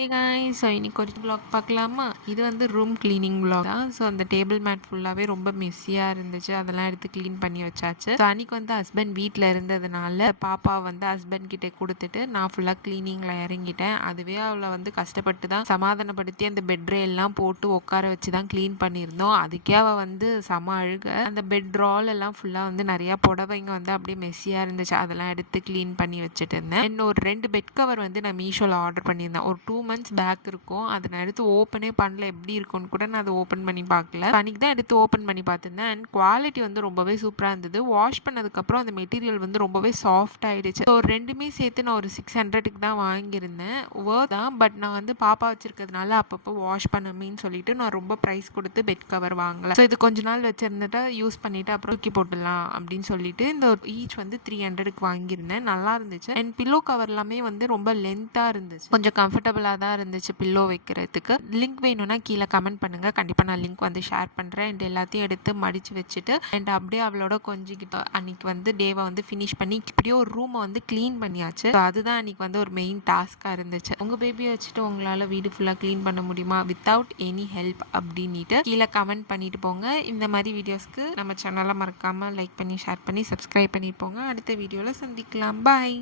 Hey guys, so இன்னைக்கு ஒரு vlog பார்க்கலாமா? இது வந்து ரூம் கிளீனிங் vlog தான். ஸோ அந்த டேபிள் மேட் ஃபுல்லாகவே ரொம்ப மெஸ்ஸியாக இருந்துச்சு. அதெல்லாம் எடுத்து க்ளீன் பண்ணி வச்சாச்சு. ஸோ அன்றைக்கி வந்து ஹஸ்பண்ட் வீட்டில் இருந்ததுனால பாப்பா வந்து ஹஸ்பண்ட் கிட்டே கொடுத்துட்டு நான் ஃபுல்லாக க்ளீனிங்கில் இறங்கிட்டேன். அதுவே அவளை வந்து கஷ்டப்பட்டு தான் சமாதானப்படுத்தி அந்த பெட் எல்லாம் போட்டு உட்கார வச்சு தான் க்ளீன் பண்ணியிருந்தோம். அதுக்கே அவள் வந்து செம அழுக. அந்த பெட் ரால் எல்லாம் ஃபுல்லாக வந்து நிறையா புடவைங்க வந்து அப்படியே மெஸ்ஸியாக இருந்துச்சு. அதெல்லாம் எடுத்து க்ளீன் பண்ணி வச்சுட்டு இருந்தேன். இன்னும் ஒரு 2 பெட் கவர் வந்து நான் மீஷோவில் ஆர்டர் பண்ணியிருந்தேன். ஒரு 2 months பேக் இருக்கும். அதை நான் எடுத்து ஓப்பனே பண்ணல, எப்படி இருக்கும்னு கூட நான் அதை ஓப்பன் பண்ணி பார்க்கல. அன்றைக்கி தான் எடுத்து ஓப்பன் பண்ணி பார்த்துருந்தேன். அண்ட் குவாலிட்டி வந்து ரொம்பவே சூப்பராக இருந்தது. வாஷ் பண்ணதுக்கப்புறம் அந்த மெட்டீரியல் வந்து ரொம்பவே சாஃப்ட் ஆகிடுச்சு. ஸோ ரெண்டுமே சேர்த்து நான் ஒரு 600க்கு தான் வாங்கியிருந்தேன். தான் பட் நான் வந்து பாப்பா வச்சிருக்கிறதுனால அப்பப்போ வாஷ் பண்ணமேன்னு சொல்லிட்டு நான் ரொம்ப ப்ரைஸ் கொடுத்து பெட் கவர் வாங்கலை. ஸோ இது கொஞ்ச நாள் வச்சிருந்துட்டு யூஸ் பண்ணிவிட்டு அப்புறம் தூக்கி போட்டுடலாம் அப்படின்னு சொல்லிட்டு இந்த ஈச் வந்து 300க்கு வாங்கியிருந்தேன். நல்லா இருந்துச்சு. அண்ட் பில்லோ கவர் எல்லாமே வந்து ரொம்ப லென்த்தாக இருந்துச்சு. கொஞ்சம் கம்ஃபர்டபுளாக தான் இருந்துச்சு பில்லோ வைக்கிறதுக்கு. லிங்க் வேணும்னா கீழே கமெண்ட் பண்ணுங்கள். கண்டிப்பாக நான் லிங்க் வந்து ஷேர் பண்ணுறேன். அண்ட் எல்லாத்தையும் எடுத்து மடித்து வச்சுட்டு அண்ட் அப்படியே அவளோட கொஞ்சிக்கிட்டு அன்றைக்கி வந்து டேவை வந்து ஃபினிஷ் பண்ணி இப்படியே ஒரு ரூமை வந்து க்ளீன் பண்ணியாச்சு. ஸோ அதுதான் அன்றைக்கி வந்து ஒரு மெயின் டாஸ்க்காக இருந்துச்சு. உங்கள் பேபியை வச்சுட்டு உங்களால் வீடு ஃபுல்லாக க்ளீன் பண்ண முடியுமா வித்தவுட் எனி ஹெல்ப் அப்படின்ட்டு கீழே கமெண்ட் பண்ணிட்டு போங்க. இந்த மாதிரி வீடியோஸ்க்கு நம்ம சேனலை மறக்காமல் லைக் பண்ணி ஷேர் பண்ணி சப்ஸ்கிரைப் பண்ணிட்டு போங்க. அடுத்த வீடியோவில் சந்திக்கலாம். பாய்.